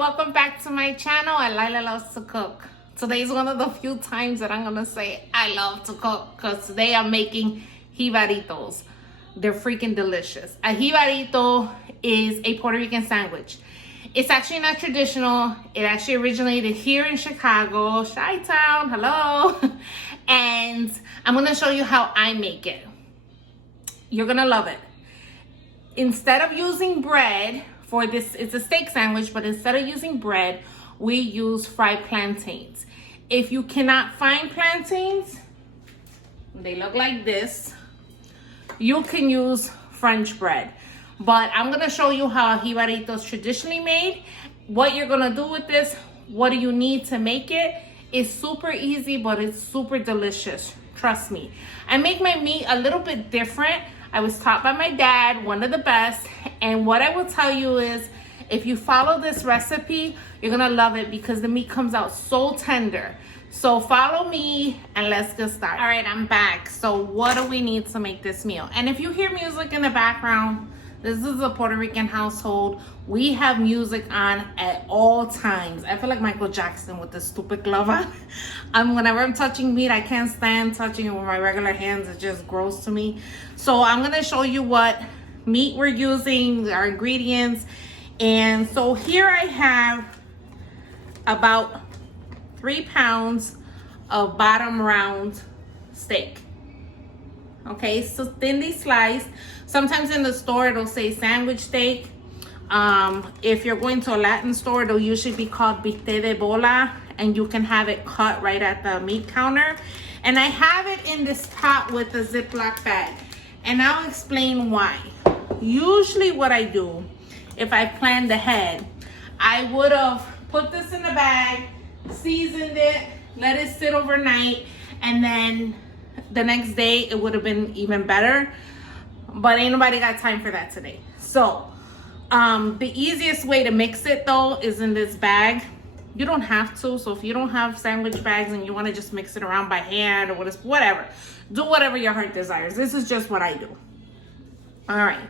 welcome back to my channel. Lila loves to cook. Today is one of the few times that I'm gonna say I love to cook, because today I'm making jibaritos. They're freaking delicious. A jibarito is a Puerto Rican sandwich. It's actually not traditional. It actually originated here in Chicago, Chi-Town, hello. And I'm gonna show you how I make it. You're gonna love it. Instead of using bread for this, it's a steak sandwich, but instead of using bread, we use fried plantains. If you cannot find plantains, they look like this. You can use French bread. But I'm gonna show you how a jibarito is traditionally made, what you're gonna do with this, what do you need to make it. It's super easy, but it's super delicious. Trust me. I make my meat a little bit different. I was taught by my dad, one of the best. And what I will tell you is, if you follow this recipe, you're gonna love it because the meat comes out so tender. So follow me and let's get started. All right, I'm back. So what do we need to make this meal? And if you hear music in the background, this is a Puerto Rican household. We have music on at all times. I feel like Michael Jackson with this stupid glove on. Whenever I'm touching meat, I can't stand touching it with my regular hands. It's just gross to me. So I'm gonna show you what meat we're using, our ingredients. And so here I have about 3 pounds of bottom round steak. Okay, so thinly sliced. Sometimes in the store it'll say sandwich steak. If you're going to a Latin store, it'll usually be called bistec de bola, and you can have it cut right at the meat counter. And I have it in this pot with a Ziploc bag, and I'll explain why. Usually what I do, if I planned ahead, I would have put this in the bag, seasoned it, let it sit overnight, and then the next day it would have been even better. But ain't nobody got time for that today. So the easiest way to mix it though is in this bag. You don't have to. So if you don't have sandwich bags and you want to just mix it around by hand or whatever, do whatever your heart desires. This is just what I do. All right.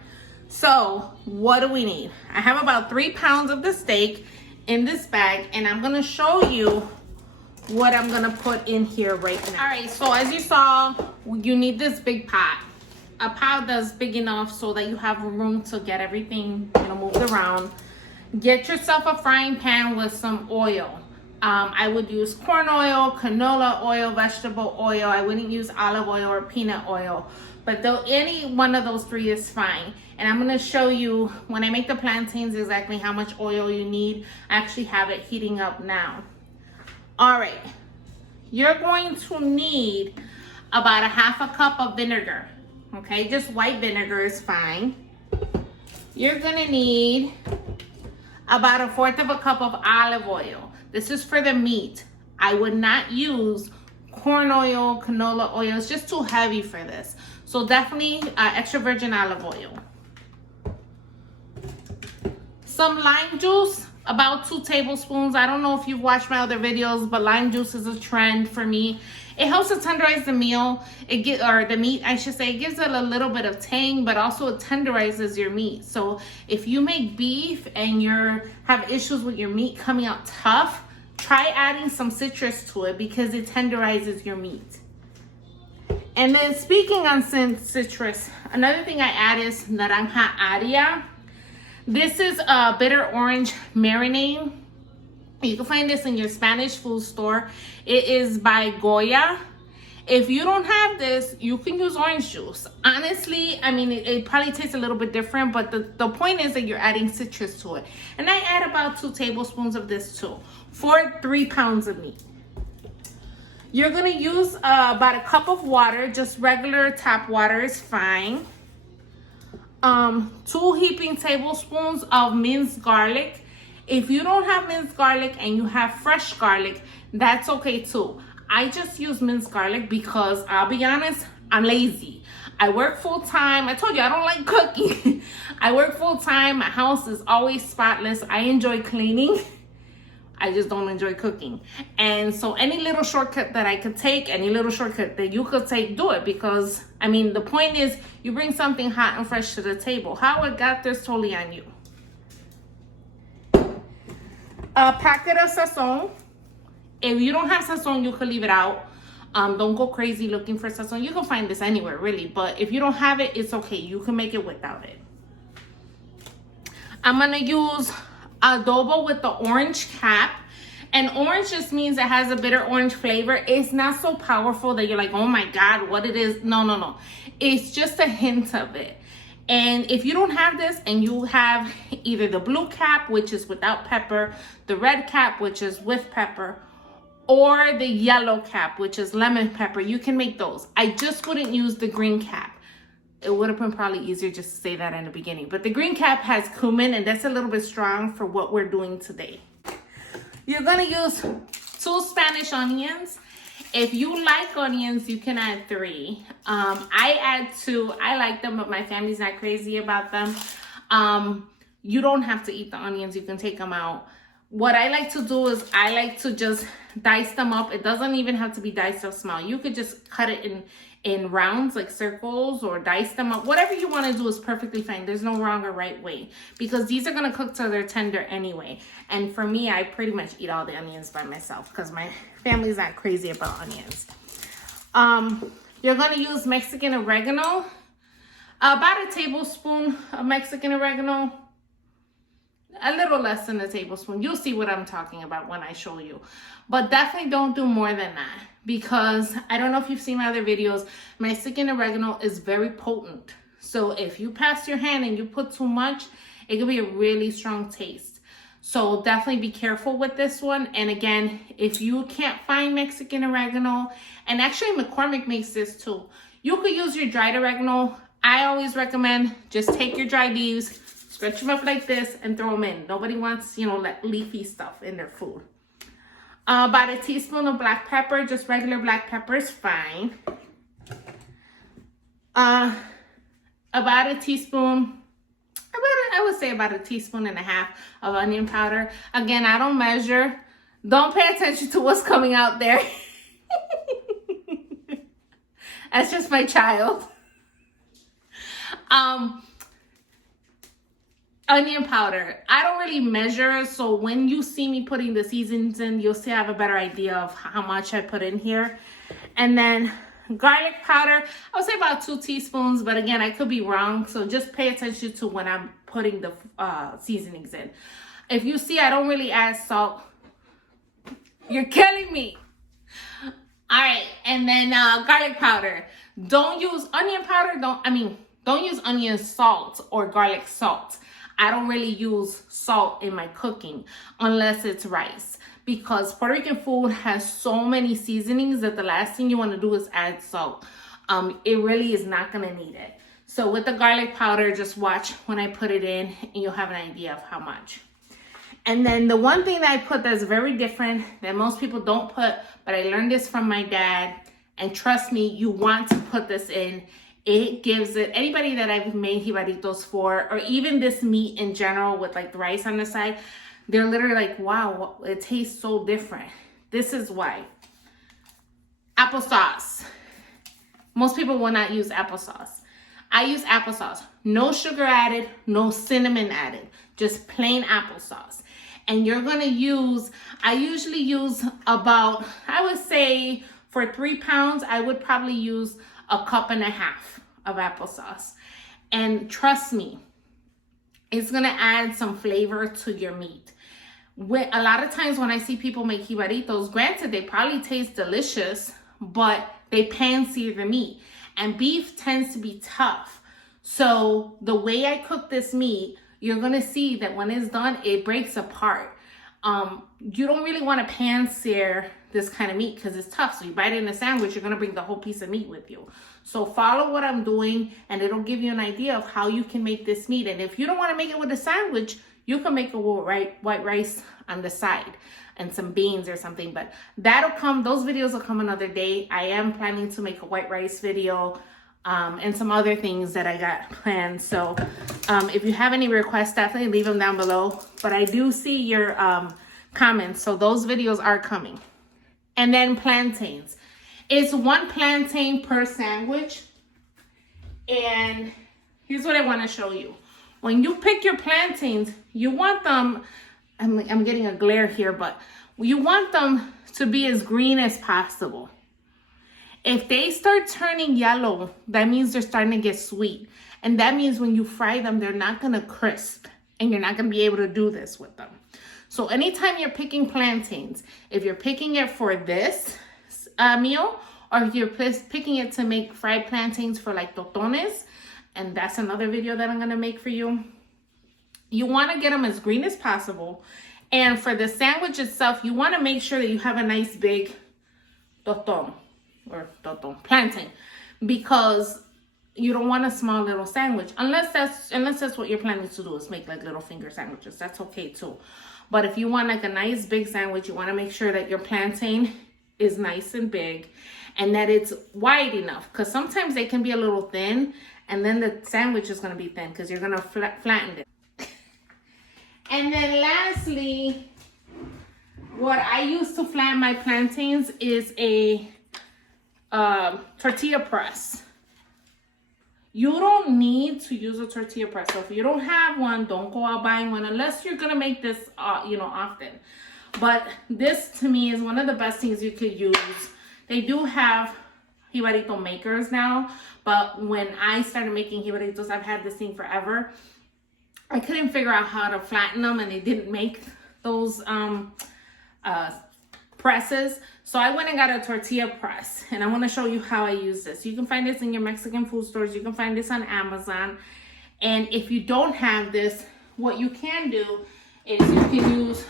So what do we need? I have about 3 pounds of the steak in this bag, and I'm going to show you what I'm going to put in here right now. All right. So as you saw, you need this big pot. A pot that's big enough so that you have room to get everything, moved around. Get yourself a frying pan with some oil. I would use corn oil, canola oil, vegetable oil. I wouldn't use olive oil or peanut oil, but though any one of those three is fine. And I'm gonna show you when I make the plantains exactly how much oil you need. I actually have it heating up now. All right, you're going to need about 1/2 cup of vinegar. Okay, just white vinegar is fine. You're gonna need about 1/4 cup of olive oil. This is for the meat. I would not use corn oil, canola oil. It's just too heavy for this. So definitely extra virgin olive oil. Some lime juice, about 2 tablespoons. I don't know if you've watched my other videos, but lime juice is a trend for me. It helps to tenderize the meal. The meat, I should say. It gives it a little bit of tang, but also it tenderizes your meat. So if you make beef and you have issues with your meat coming out tough, try adding some citrus to it because it tenderizes your meat. And then speaking on citrus, another thing I add is naranja agria. This is a bitter orange marinade. You can find this in your Spanish food store. It is by Goya. If you don't have this, you can use orange juice. Honestly, I mean, it probably tastes a little bit different, but the point is that you're adding citrus to it. And I add about 2 tablespoons of this too for 3 pounds of meat. You're gonna use about 1 cup of water, just regular tap water is fine. 2 heaping tablespoons of minced garlic. If you don't have minced garlic and you have fresh garlic, that's okay too. I just use minced garlic because I'll be honest, I'm lazy. I work full time. I told you I don't like cooking. I work full time. My house is always spotless. I enjoy cleaning. I just don't enjoy cooking. And so any little shortcut that I could take, any little shortcut that you could take, do it. Because, I mean, the point is you bring something hot and fresh to the table. How it got there is totally on you. A packet of sazon. If you don't have sazon, you can leave it out. Don't go crazy looking for sazon. You can find this anywhere, really. But if you don't have it, it's okay. You can make it without it. I'm going to use adobo with the orange cap. And orange just means it has a bitter orange flavor. It's not so powerful that you're like, oh my God, what it is. No. It's just a hint of it. And if you don't have this and you have either the blue cap, which is without pepper, the red cap, which is with pepper, or the yellow cap, which is lemon pepper, you can make those. I just wouldn't use the green cap. It would have been probably easier just to say that in the beginning. But the green cap has cumin, and that's a little bit strong for what we're doing today. You're gonna use 2 Spanish onions. If you like onions, you can add 3. I add 2. I like them, but my family's not crazy about them. You don't have to eat the onions. You can take them out. What I like to do is I like to just dice them up. It doesn't even have to be diced up small. You could just cut it in rounds, like circles, or dice them up. Whatever you want to do is perfectly fine. There's no wrong or right way, because these are going to cook till they're tender anyway. And for me, I pretty much eat all the onions by myself because my family's not crazy about onions. You're going to use Mexican oregano, about a tablespoon of Mexican oregano. A little less than a tablespoon. You'll see what I'm talking about when I show you. But definitely don't do more than that, because I don't know if you've seen my other videos. Mexican oregano is very potent. So if you pass your hand and you put too much, it could be a really strong taste. So definitely be careful with this one. And again, if you can't find Mexican oregano, and actually McCormick makes this too, you could use your dried oregano. I always recommend just take your dried leaves, stretch them up like this, and throw them in. Nobody wants, like leafy stuff in their food. About a teaspoon of black pepper, just regular black pepper is fine. About a teaspoon, I would say about a teaspoon and a half of onion powder. Again, I don't measure. Don't pay attention to what's coming out there. That's just my child. Onion powder. I don't really measure, so when you see me putting the seasonings in, you'll see I have a better idea of how much I put in here. And then garlic powder, I would say about 2 teaspoons, but again, I could be wrong, so just pay attention to when I'm putting the seasonings in. If you see I don't really add salt, you're killing me. All right, and then garlic powder. Don't use onion powder. Don't use onion salt or garlic salt. I don't really use salt in my cooking unless it's rice, because Puerto Rican food has so many seasonings that the last thing you want to do is add salt. It really is not going to need it. So with the garlic powder, just watch when I put it in and you'll have an idea of how much. And then the one thing that I put that's very different that most people don't put, but I learned this from my dad, and trust me, you want to put this in. It gives it, anybody that I've made jibaritos for, or even this meat in general with like the rice on the side, they're literally like, wow, it tastes so different. This is why. Applesauce. Most people will not use applesauce. I use applesauce. No sugar added, no cinnamon added, just plain applesauce. And you're gonna use, I usually use about, I would say for 3 pounds, I would probably use 1.5 cups of applesauce. And trust me, it's gonna add some flavor to your meat. A lot of times when I see people make jibaritos, granted, they probably taste delicious, but they pan-sear the meat. And beef tends to be tough. So the way I cook this meat, you're gonna see that when it's done, it breaks apart. You don't really want to pan-sear this kind of meat because it's tough. So you bite it in a sandwich, you're gonna bring the whole piece of meat with you. So follow what I'm doing, and it'll give you an idea of how you can make this meat. And if you don't want to make it with a sandwich, you can make it with white rice on the side and some beans or something. But that'll come, those videos will come another day. I am planning to make a white rice video and some other things that I got planned. So if you have any requests, definitely leave them down below. But I do see your comments, so those videos are coming. And then plantains. It's 1 plantain per sandwich. And here's what I want to show you. When you pick your plantains, you want them I'm getting a glare here, but you want them to be as green as possible. If they start turning yellow, that means they're starting to get sweet. And that means when you fry them, they're not gonna crisp, and you're not gonna be able to do this with them. So anytime you're picking plantains, if you're picking it for this meal, or if you're picking it to make fried plantains for like totones, and that's another video that I'm gonna make for you, you wanna get them as green as possible. And for the sandwich itself, you wanna make sure that you have a nice big toton, or plantain, because you don't want a small little sandwich, unless that's what you're planning to do, is make like little finger sandwiches. That's okay too. But if you want like a nice big sandwich, you want to make sure that your plantain is nice and big, and that it's wide enough, because sometimes they can be a little thin, and then the sandwich is going to be thin because you're going to flatten it. And then lastly, what I use to flatten my plantains is a tortilla press. You don't need to use a tortilla press. So if you don't have one, don't go out buying one unless you're gonna make this often. But this to me is one of the best things you could use. They do have Jibarito makers now, but when I started making Jibaritos, I've had this thing forever. I couldn't figure out how to flatten them, and they didn't make those presses. So I went and got a tortilla press, and I want to show you how I use this. You can find this in your Mexican food stores. You can find this on Amazon. And if you don't have this, what you can do is you can use,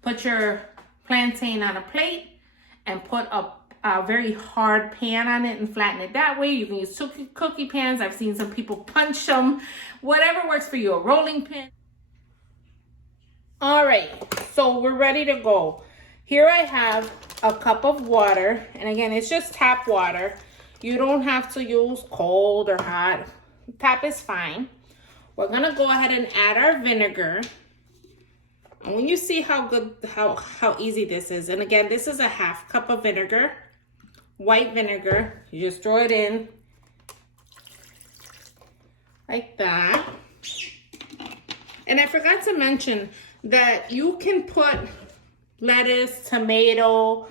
put your plantain on a plate and put a very hard pan on it and flatten it that way. You can use cookie pans. I've seen some people punch them. Whatever works for you, a rolling pin. All right, so we're ready to go. Here I have a cup of water, and again, it's just tap water. You don't have to use cold or hot. Tap is fine. We're gonna go ahead and add our vinegar. And when you see how easy this is, and again, this is a half cup of vinegar, white vinegar. You just throw it in like that. And I forgot to mention that you can put lettuce, tomato,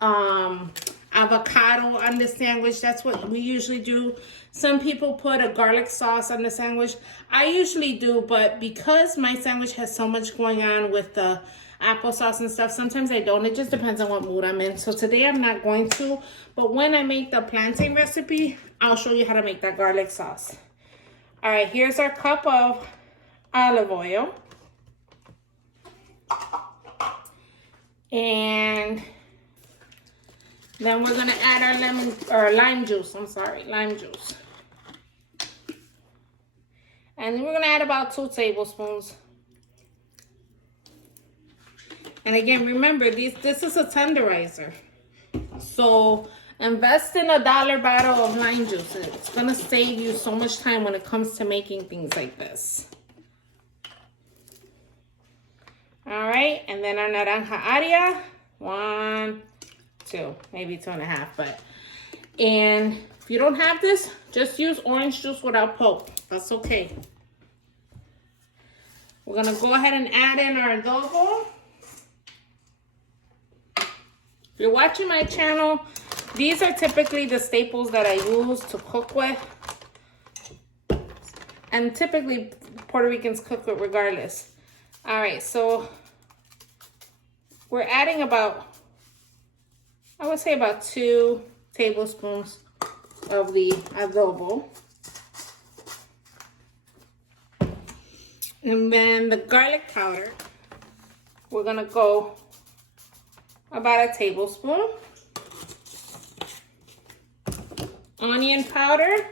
avocado on the sandwich. That's what we usually do. Some people put a garlic sauce on the sandwich. I usually do, but because my sandwich has so much going on with the applesauce and stuff, sometimes I don't. It just depends on what mood I'm in. So today I'm not going to, but when I make the plantain recipe, I'll show you how to make that garlic sauce. All right, here's our cup of olive oil. And then we're gonna add our lime juice. Lime juice. And we're gonna add about 2 tablespoons. And again, remember, this is a tenderizer. So invest in a $1 bottle of lime juice. It's gonna save you so much time when it comes to making things like this. All right, and then our naranja aria, 1, 2, maybe 2.5, but, and if you don't have this, just use orange juice without pulp. That's okay. We're gonna go ahead and add in our adobo. If you're watching my channel, these are typically the staples that I use to cook with. And typically Puerto Ricans cook with regardless. All right, so we're adding about, I would say about 2 tablespoons of the adobo. And then the garlic powder, we're gonna go about 1 tablespoon. Onion powder,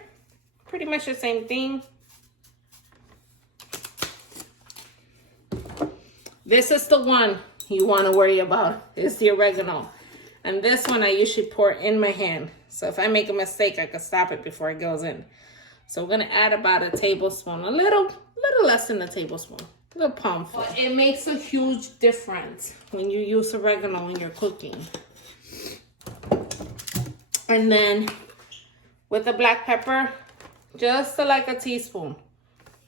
pretty much the same thing. This is the one you want to worry about, is the oregano. And this one I usually pour in my hand. So if I make a mistake, I can stop it before it goes in. So we're gonna add about 1 tablespoon, a little less than 1 tablespoon, a little palmful. But it makes a huge difference when you use oregano when you're cooking. And then with the black pepper, just like 1 teaspoon.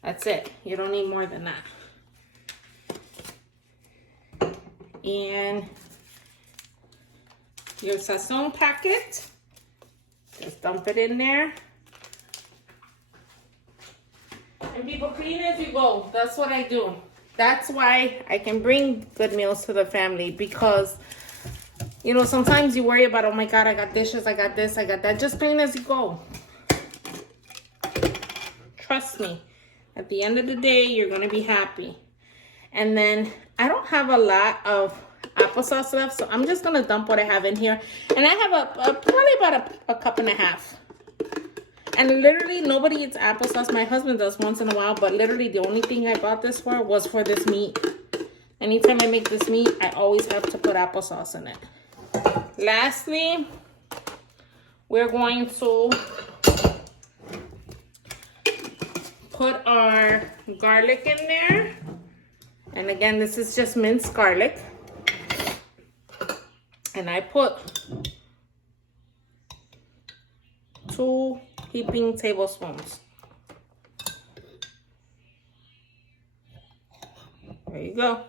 That's it. You don't need more than that. And your sazon packet. Just dump it in there. And people, clean as you go. That's what I do. That's why I can bring good meals to the family, because you know, sometimes you worry about, oh my God, I got dishes, I got this, I got that. Just clean as you go. Trust me. At the end of the day, you're going to be happy. And then I don't have a lot of applesauce left, so I'm just going to dump what I have in here. And I have probably about a cup and a half. And literally, nobody eats applesauce. My husband does once in a while, but literally the only thing I bought this for was for this meat. Anytime I make this meat, I always have to put applesauce in it. Lastly, we're going to put our garlic in there. And again, this is just minced garlic. And I put 2 heaping tablespoons. There you go.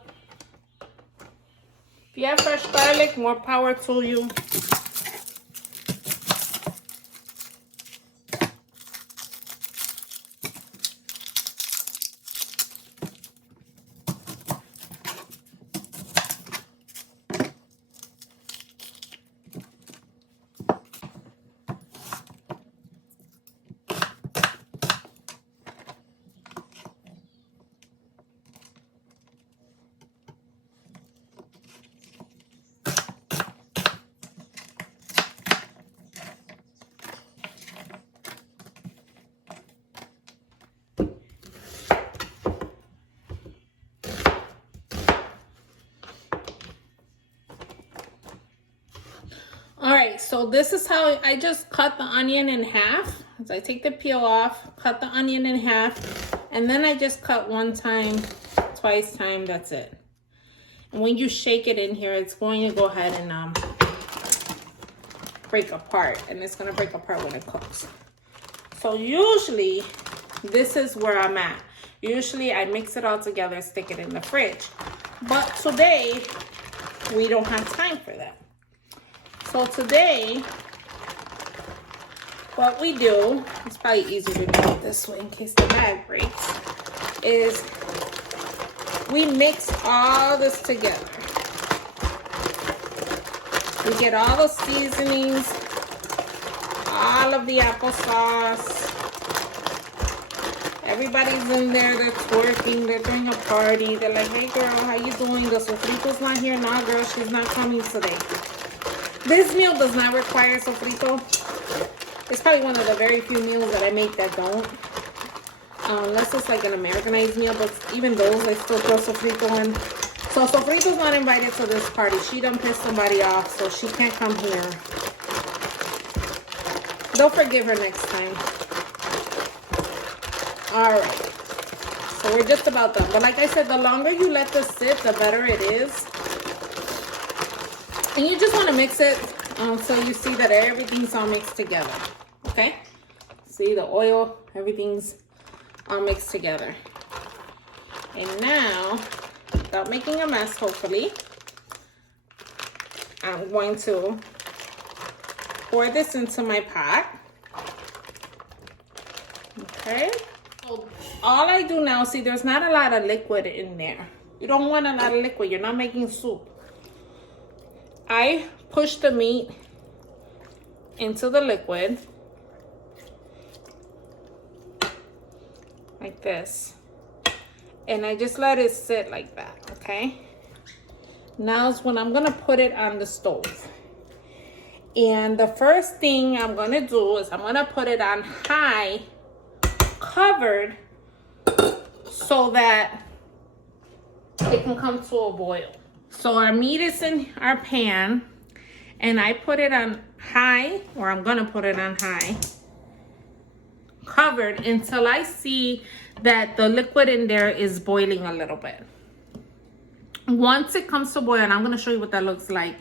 If you have fresh garlic, more power to you. Alright, so this is how I just cut the onion in half. So I take the peel off, cut the onion in half, and then I just cut one time, twice time, that's it. And when you shake it in here, it's going to go ahead and break apart. And it's going to break apart when it cooks. So usually, this is where I'm at. Usually I mix it all together, stick it in the fridge. But today, we don't have time for that. So today, what we do, it's probably easier to do it this way in case the bag breaks, is we mix all this together. We get all the seasonings, all of the applesauce. Everybody's in there, they're twerking, they're throwing a party. They're like, hey girl, how you doing? The sofrito's not here. Nah, girl, she's not coming today. This meal does not require sofrito. It's probably one of the very few meals that I make that don't. Unless it's like an Americanized meal, but even those, I still throw sofrito in. So sofrito's not invited to this party. She done pissed somebody off, so she can't come here. Don't forgive her next time. Alright. So we're just about done. But like I said, the longer you let this sit, the better it is. And you just want to mix it so you see that everything's all mixed together. Okay? See the oil, everything's all mixed together. And now, without making a mess, hopefully, I'm going to pour this into my pot. Okay? So all I do now, see, there's not a lot of liquid in there. You don't want a lot of liquid. You're not making soup. I push the meat into the liquid like this, and I just let it sit like that. Okay, now is when I'm gonna put it on the stove, and the first thing I'm gonna do is I'm gonna put it on high, covered, so that it can come to a boil. So our meat is in our pan, and I put it on high, or I'm gonna put it on high, covered until I see that the liquid in there is boiling a little bit. Once it comes to boil, and I'm gonna show you what that looks like,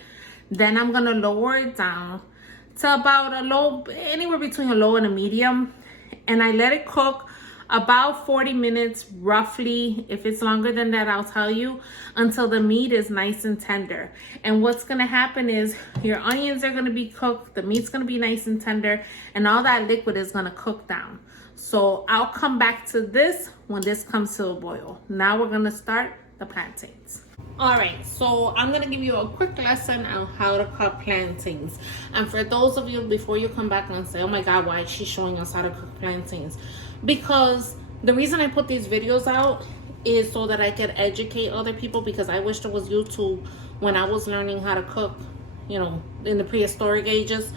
then I'm gonna lower it down to about a low, anywhere between a low and a medium, and I let it cook About 40 minutes roughly. If it's longer than that, I'll tell you, until the meat is nice and tender. And what's gonna happen is your onions are gonna be cooked, the meat's gonna be nice and tender, and all that liquid is gonna cook down. So I'll come back to this when this comes to a boil. Now we're gonna start the plantains. All right, so I'm gonna give you a quick lesson on how to cut plantains. And for those of you, before you come back and say, oh my God, why is she showing us how to cook plantains? Because the reason I put these videos out is so that I could educate other people, because I wish there was YouTube when I was learning how to cook, you know, in the prehistoric ages.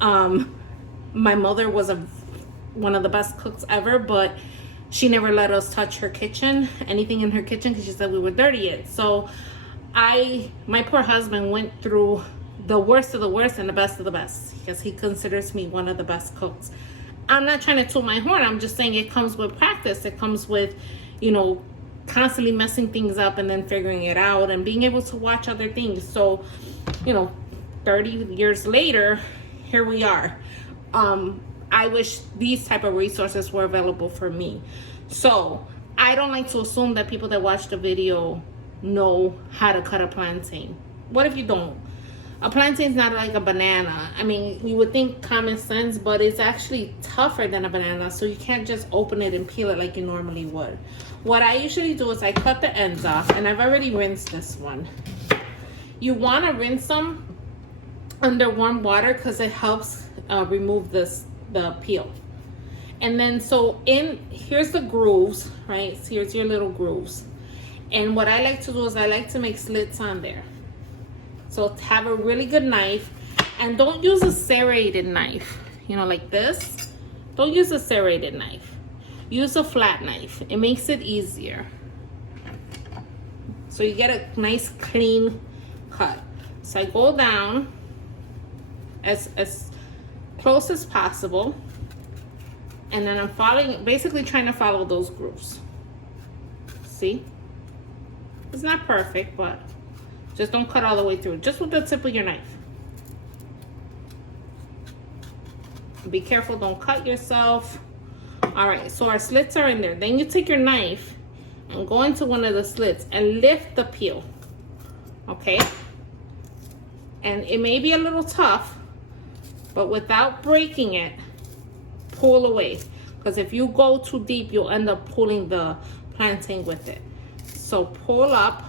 My mother was one of the best cooks ever, but she never let us touch her kitchen, anything in her kitchen, because she said we would dirty it. So my poor husband went through the worst of the worst and the best of the best, because he considers me one of the best cooks. I'm not trying to toot my horn. I'm just saying it comes with practice. It comes with, you know, constantly messing things up and then figuring it out and being able to watch other things. So, you know, 30 years later, here we are. I wish these type of resources were available for me. So I don't like to assume that people that watch the video know how to cut a plantain. What if you don't? A plantain is not like a banana. I mean, you would think common sense, but it's actually tougher than a banana, so you can't just open it and peel it like you normally would. What I usually do is I cut the ends off, and I've already rinsed this one. You want to rinse them under warm water because it helps remove the peel. And then so here's the grooves, right? So here's your little grooves. And what I like to do is I like to make slits on there. So have a really good knife, and don't use a serrated knife, you know, like this. Don't use a serrated knife. Use a flat knife. It makes it easier. So you get a nice clean cut. So I go down as close as possible, and then I'm basically trying to follow those grooves. See? It's not perfect, but just don't cut all the way through, just with the tip of your knife. Be careful, don't cut yourself. All right, so our slits are in there. Then you take your knife and go into one of the slits and lift the peel, okay? And it may be a little tough, but without breaking it, pull away. Because if you go too deep, you'll end up pulling the plantain with it. So pull up.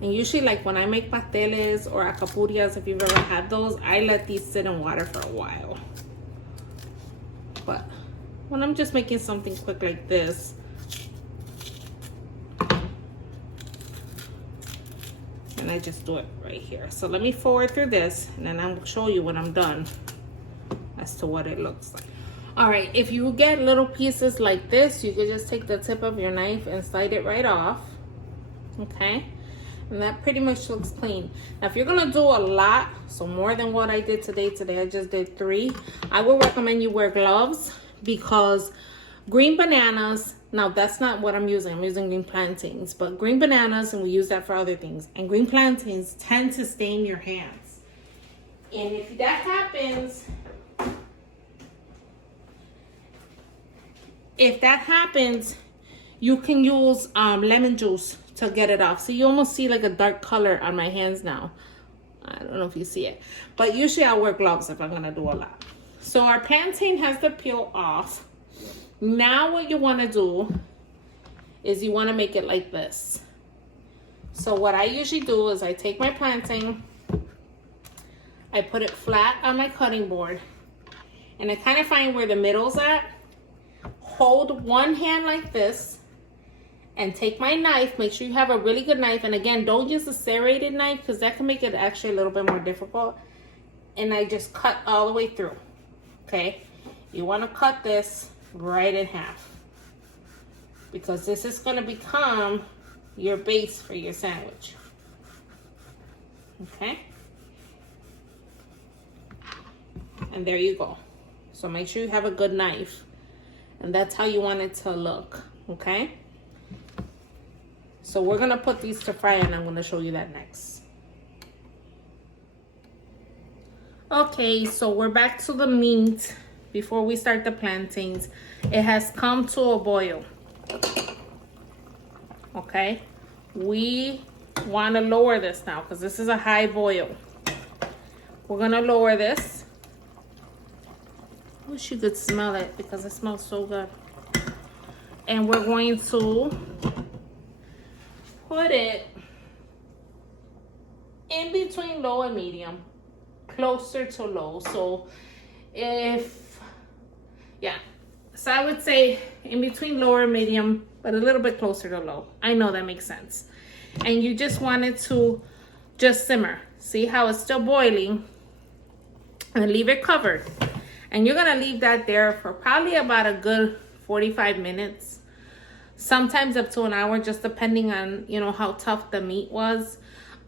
And usually, like when I make pasteles or acapulcas, if you've ever had those, I let these sit in water for a while. But when I'm just making something quick like this, and I just do it right here. So let me forward through this, and then I'll show you when I'm done as to what it looks like. All right, if you get little pieces like this, you can just take the tip of your knife and slide it right off, okay? And that pretty much looks clean. Now, if you're gonna do a lot, so more than what I did today I just did 3, I would recommend you wear gloves, because green bananas, now that's not what I'm using green plantains, but green bananas, and we use that for other things, and green plantains tend to stain your hands. And if that happens, you can use lemon juice to get it off. So you almost see like a dark color on my hands now. I don't know if you see it, but usually I'll wear gloves if I'm gonna do a lot. So our plantain has the peel off. Now what you wanna do is you wanna make it like this. So what I usually do is I take my plantain, I put it flat on my cutting board, and I kind of find where the middle's at. Hold one hand like this, and take my knife. Make sure you have a really good knife, and again, don't use a serrated knife because that can make it actually a little bit more difficult. And I just cut all the way through, okay? You want to cut this right in half, because this is going to become your base for your sandwich, okay? And there you go. So make sure you have a good knife, and that's how you want it to look, okay? So we're gonna put these to fry, and I'm gonna show you that next. Okay, so we're back to the meat before we start the plantains. It has come to a boil. Okay, we want to lower this now because this is a high boil. We're gonna lower this. I wish you could smell it because it smells so good. And we're going to put it in between low and medium, closer to low. So so I would say in between lower and medium, but a little bit closer to low. I know that makes sense. And you just want it to just simmer. See how it's still boiling, and leave it covered. And you're gonna leave that there for probably about a good 45 minutes, sometimes up to an hour, just depending on, you know, how tough the meat was,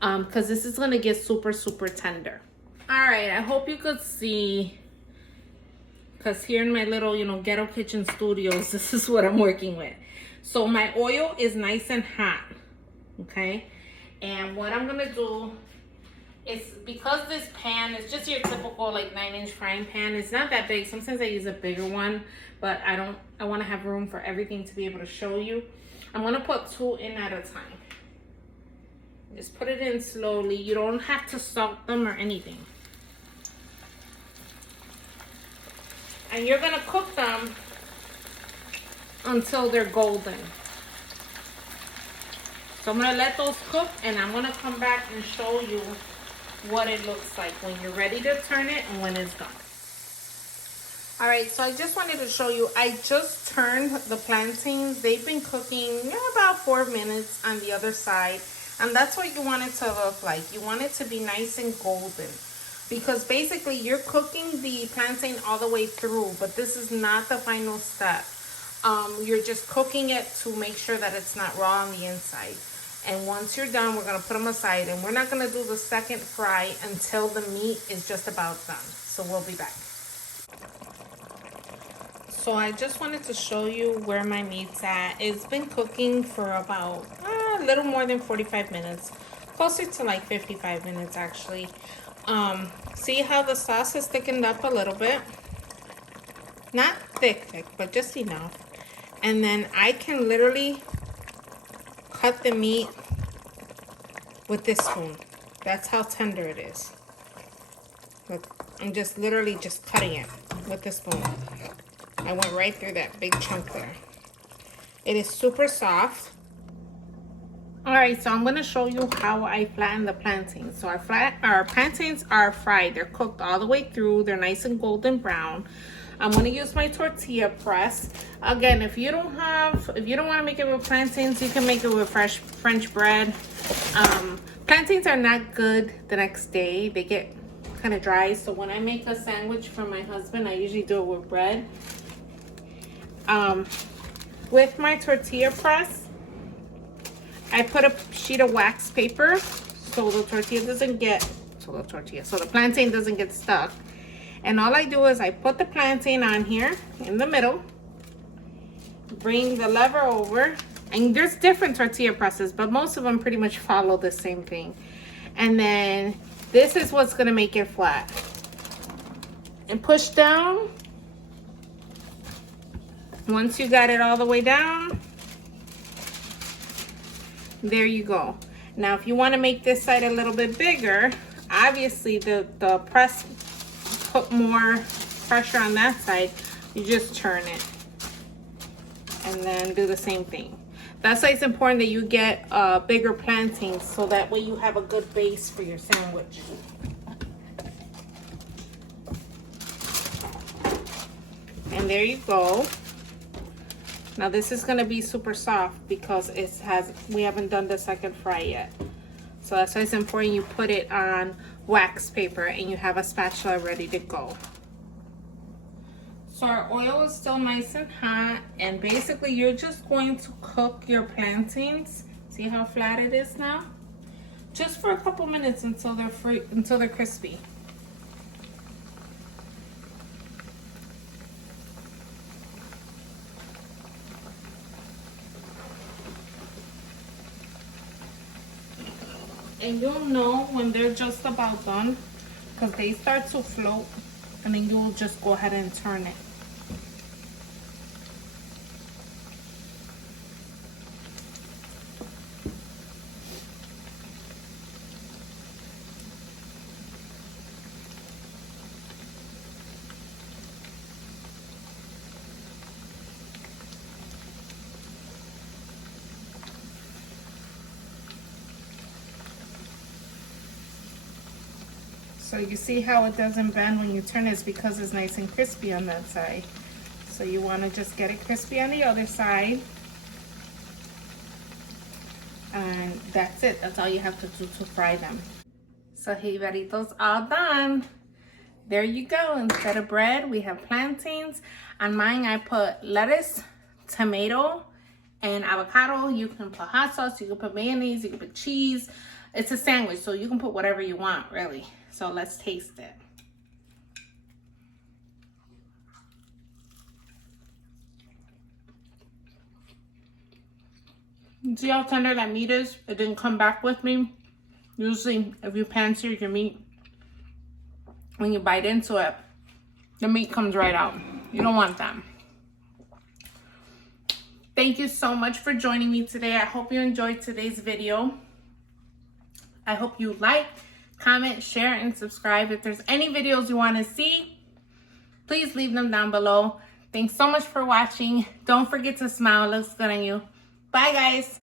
because this is gonna get super, super tender. All right, I hope you could see, because here in my little, you know, ghetto kitchen studios, this is what I'm working with. So my oil is nice and hot, okay? And what I'm gonna do is, because this pan is just your typical like 9-inch frying pan, it's not that big. Sometimes I use a bigger one, but I want to have room for everything to be able to show you. I'm gonna put 2 in at a time. Just put it in slowly. You don't have to salt them or anything. And you're gonna cook them until they're golden. So I'm gonna let those cook, and I'm gonna come back and show you what it looks like when you're ready to turn it and when it's done. All right, so I just wanted to show you, I just turned the plantains. They've been cooking about 4 minutes on the other side, and that's what you want it to look like. You want it to be nice and golden, because basically you're cooking the plantain all the way through, but this is not the final step. You're just cooking it to make sure that it's not raw on the inside. And once you're done, we're gonna put them aside, and we're not gonna do the second fry until the meat is just about done. So we'll be back. So I just wanted to show you where my meat's at. It's been cooking for about a little more than 45 minutes, closer to like 55 minutes actually. See how the sauce has thickened up a little bit? Not thick, but just enough. And then I can literally cut the meat with this spoon. That's how tender it is. Look, I'm just literally just cutting it with the spoon. I went right through that big chunk there. It is super soft. All right, so I'm gonna show you how I flatten the plantains. So our plantains are fried. They're cooked all the way through. They're nice and golden brown. I'm gonna use my tortilla press. Again, if you don't want to make it with plantains, you can make it with fresh French bread. Plantains are not good the next day. They get kind of dry. So when I make a sandwich for my husband, I usually do it with bread. With my tortilla press, I put a sheet of wax paper so the plantain doesn't get stuck. And all I do is I put the plantain on here in the middle, bring the lever over, and there's different tortilla presses, but most of them pretty much follow the same thing. And then this is what's gonna make it flat. And push down. Once you got it all the way down, there you go. Now, if you wanna make this side a little bit bigger, obviously the press put more pressure on that side, you just turn it and then do the same thing. That's why it's important that you get bigger plantains, so that way you have a good base for your sandwich. And there you go. Now this is gonna be super soft because we haven't done the second fry yet. So that's why it's important you put it on wax paper and you have a spatula ready to go. So our oil is still nice and hot, and basically you're just going to cook your plantains. See how flat it is now? Just for a couple minutes until they're crispy. And you'll know when they're just about done because they start to float, and then you'll just go ahead and turn it. So you see how it doesn't bend when you turn it? It's because it's nice and crispy on that side. So you want to just get it crispy on the other side. And that's it. That's all you have to do to fry them. So Jibarito's all done. There you go. Instead of bread, we have plantains. On mine, I put lettuce, tomato, and avocado. You can put hot sauce, you can put mayonnaise, you can put cheese. It's a sandwich, so you can put whatever you want, really. So let's taste it. See how tender that meat is? It didn't come back with me. Usually, if you pan-sear your meat, when you bite into it, the meat comes right out. You don't want that. Thank you so much for joining me today. I hope you enjoyed today's video. I hope you like, comment, share, and subscribe. If there's any videos you want to see, please leave them down below. Thanks so much for watching. Don't forget to smile. It looks good on you. Bye, guys.